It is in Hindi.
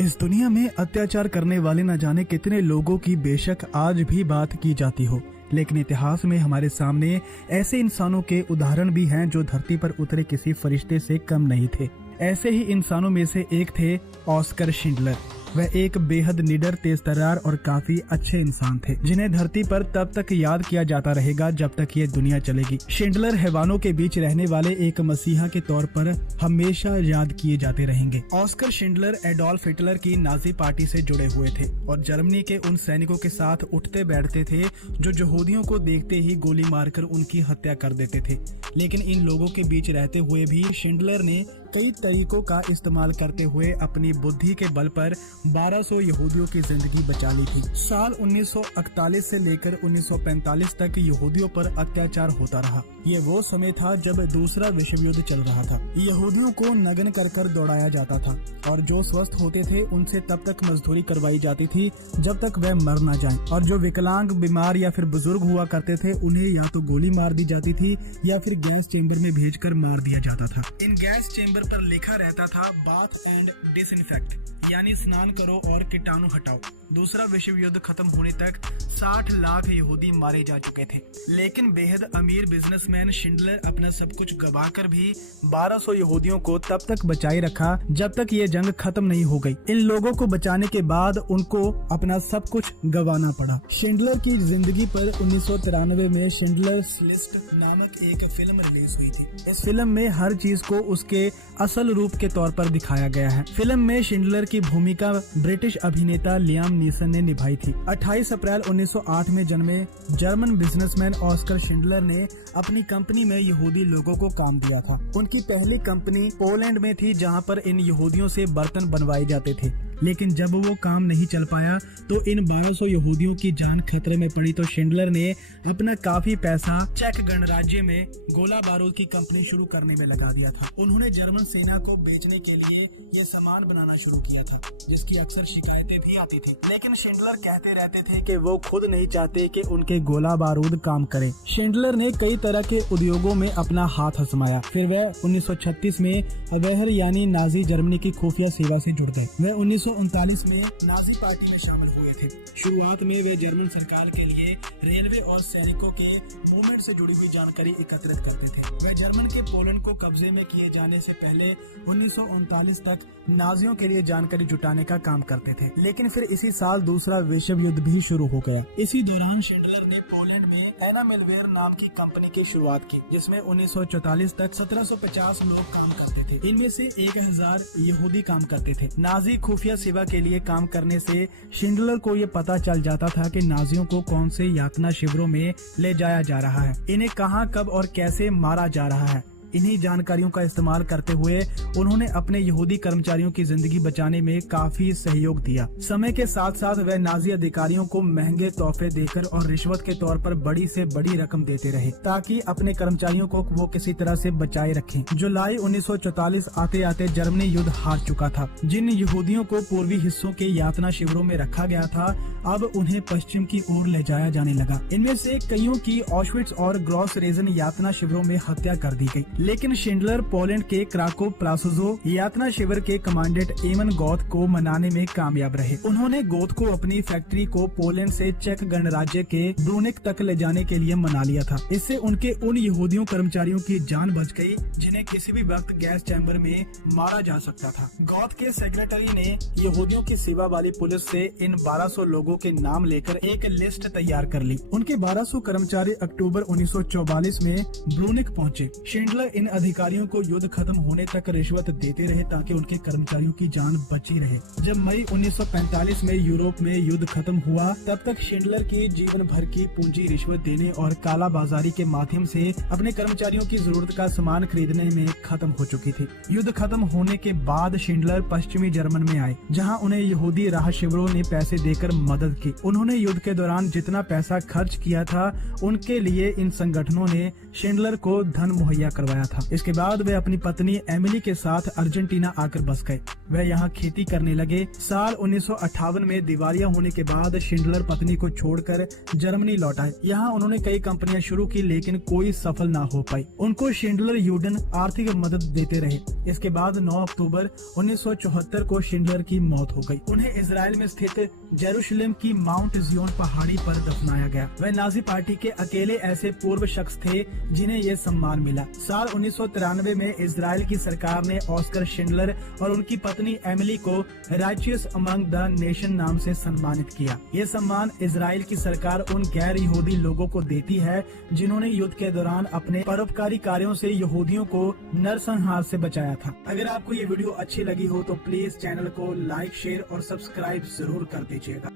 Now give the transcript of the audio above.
इस दुनिया में अत्याचार करने वाले न जाने कितने लोगों की बेशक आज भी बात की जाती हो, लेकिन इतिहास में हमारे सामने ऐसे इंसानों के उदाहरण भी हैं जो धरती पर उतरे किसी फरिश्ते से कम नहीं थे। ऐसे ही इंसानों में से एक थे ऑस्कर शिंडलर। वह एक बेहद निडर, तेज तर्रार और काफी अच्छे इंसान थे जिन्हें धरती पर तब तक याद किया जाता रहेगा जब तक ये दुनिया चलेगी। शिंडलर हैवानों के बीच रहने वाले एक मसीहा के तौर पर हमेशा याद किए जाते रहेंगे। ऑस्कर शिंडलर एडोल्फ हिटलर की नाजी पार्टी से जुड़े हुए थे और जर्मनी के उन सैनिकों के साथ उठते बैठते थे जो यहूदियों को देखते ही गोली मारकर उनकी हत्या कर देते थे। लेकिन इन लोगों के बीच रहते हुए भी शिंडलर ने कई तरीकों का इस्तेमाल करते हुए अपनी बुद्धि के बल पर 1200 यहूदियों की जिंदगी बचा ली थी। साल 1941 से लेकर 1945 तक यहूदियों पर अत्याचार होता रहा। ये वो समय था जब दूसरा विश्व युद्ध चल रहा था। यहूदियों को नग्न कर दौड़ाया जाता था और जो स्वस्थ होते थे उनसे तब तक मजदूरी करवाई जाती थी जब तक वह मर न जाएं। और जो विकलांग, बीमार या फिर बुजुर्ग हुआ करते थे उन्हें या तो गोली मार दी जाती थी या फिर गैस चेंबर में भेजकर मार दिया जाता था। इन गैस चेंबर पर लिखा रहता था बाथ एंड डिसइंफेक्ट, यानी स्नान करो और कीटाणु हटाओ। दूसरा विश्व युद्ध खत्म होने तक 60 लाख यहूदी मारे जा चुके थे। लेकिन बेहद अमीर बिजनेसमैन शिंडलर अपना सब कुछ गवाकर भी 1200 यहूदियों को तब तक बचाए रखा जब तक ये जंग खत्म नहीं हो गई। इन लोगों को बचाने के बाद उनको अपना सब कुछ गंवाना पड़ा। शिंडलर की जिंदगी पर 1993 में शिंडलर्स लिस्ट नामक एक फिल्म रिलीज हुई थी। इस फिल्म में हर चीज को उसके असल रूप के तौर पर दिखाया गया है। फिल्म में शिंडलर की भूमिका ब्रिटिश अभिनेता लियाम नीसन ने निभाई थी। 28 अप्रैल 1908 में जन्मे जर्मन बिजनेसमैन ऑस्कर शिंडलर ने अपनी कंपनी में यहूदी लोगों को काम दिया था। उनकी पहली कंपनी पोलैंड में थी जहां पर इन यहूदियों से बर्तन बनवाए जाते थे। लेकिन जब वो काम नहीं चल पाया तो इन 1200 यहूदियों की जान खतरे में पड़ी तो शिंडलर ने अपना काफी पैसा चेक गणराज्य में गोला बारूद की कंपनी शुरू करने में लगा दिया था। उन्होंने जर्मन सेना को बेचने के लिए ये सामान बनाना शुरू किया था जिसकी अक्सर शिकायतें भी आती थी। लेकिन शिंडलर कहते रहते थे कि वो खुद नहीं चाहते कि उनके गोला बारूद काम करे। शिंडलर ने कई तरह के उद्योगों में अपना हाथ आजमाया। फिर वह 1936 में अवेहर यानी नाजी जर्मनी की खुफिया सेवा से जुड़ गए। वह 1939 में नाजी पार्टी में शामिल हुए थे। शुरुआत में वे जर्मन सरकार के लिए रेलवे और सैनिकों के मूवमेंट से जुड़ी हुई जानकारी एकत्रित करते थे। वह जर्मन के पोलैंड को कब्जे में किए जाने से पहले 1939 तक नाजियों के लिए जानकारी जुटाने का काम करते थे। लेकिन फिर इसी साल दूसरा विश्व युद्ध भी शुरू हो गया। इसी दौरान शिंडलर ने पोलैंड में एना मिलवेयर नाम की कंपनी की शुरुआत की जिसमें 1944 तक 1750 लोग काम करते थे। इनमें से 1000 यहूदी काम करते थे। नाजी खुफिया सेवा के लिए काम करने से शिंडलर को ये पता चल जाता था कि नाजियों को कौन से यातना शिविरों में ले जाया जा रहा है, इन्हें कहां, कब और कैसे मारा जा रहा है। इन्हीं जानकारियों का इस्तेमाल करते हुए उन्होंने अपने यहूदी कर्मचारियों की जिंदगी बचाने में काफी सहयोग दिया। समय के साथ साथ वह नाजी अधिकारियों को महंगे तोहफे देकर और रिश्वत के तौर पर बड़ी से बड़ी रकम देते रहे ताकि अपने कर्मचारियों को वो किसी तरह से बचाए रखें। जुलाई 1944 आते आते जर्मनी युद्ध हार चुका था। जिन यहूदियों को पूर्वी हिस्सों के यातना शिविरों में रखा गया था अब उन्हें पश्चिम की ओर ले जाया जाने लगा। इनमें से कईयों की ऑश्विट्ज और ग्रॉस रेजन यातना शिविरों में हत्या कर दी गई। लेकिन शिंडलर पोलैंड के क्राको प्रासोजो यातना शिविर के कमांडेंट एमन गोथ को मनाने में कामयाब रहे। उन्होंने गोथ को अपनी फैक्ट्री को पोलैंड से चेक गणराज्य के ब्रूनिक तक ले जाने के लिए मना लिया था। इससे उनके उन यहूदियों कर्मचारियों की जान बच गई जिन्हें किसी भी वक्त गैस चैम्बर में मारा जा सकता था। गोथ के सेक्रेटरी ने यहूदियों की सेवा वाली पुलिस से इन 1200 लोगों के नाम लेकर एक लिस्ट तैयार कर ली। उनके 1200 कर्मचारी अक्टूबर 1944 में ब्रूनिक पहुँचे। शिंडलर इन अधिकारियों को युद्ध खत्म होने तक रिश्वत देते रहे ताकि उनके कर्मचारियों की जान बची रहे। जब मई 1945 में यूरोप में युद्ध खत्म हुआ तब तक शिंडलर की जीवन भर की पूंजी रिश्वत देने और काला बाजारी के माध्यम से अपने कर्मचारियों की जरूरत का सामान खरीदने में खत्म हो चुकी थी। युद्ध खत्म होने के बाद शिंडलर पश्चिमी जर्मन में आए जहां उन्हें यहूदी राह शिविरों ने पैसे देकर मदद की। उन्होंने युद्ध के दौरान जितना पैसा खर्च किया था उनके लिए इन संगठनों ने शिंडलर को धन मुहैया करवाया आया था। इसके बाद वे अपनी पत्नी एमिली के साथ अर्जेंटीना आकर बस गए। वे यहाँ खेती करने लगे। साल 1958 में दिवालिया होने के बाद शिंडलर पत्नी को छोड़कर जर्मनी लौट आए। यहाँ उन्होंने कई कंपनियां शुरू की, लेकिन कोई सफल ना हो पाई। उनको शिंडलर यूडन आर्थिक मदद देते रहे। इसके बाद 9 अक्टूबर 1974 को शिंडलर की मौत हो गई। उन्हें इजराइल में स्थित जेरूशलेम की माउंट जियोन पहाड़ी पर दफनाया गया। वह नाजी पार्टी के अकेले ऐसे पूर्व शख्स थे जिन्हें ये सम्मान मिला। साल 1993 में इजराइल की सरकार ने ऑस्कर शिंडलर और उनकी पत्नी एमिली को राइचियस अमंग द नेशन नाम से सम्मानित किया। ये सम्मान इजराइल की सरकार उन गैर यहूदी लोगों को देती है जिन्होंने युद्ध के दौरान अपने परोपकारी कार्यों से यहूदियों को नरसंहार से बचाया था। अगर आपको ये वीडियो अच्छी लगी हो तो प्लीज चैनल को लाइक, शेयर और सब्सक्राइब जरूर कर दीजिएगा।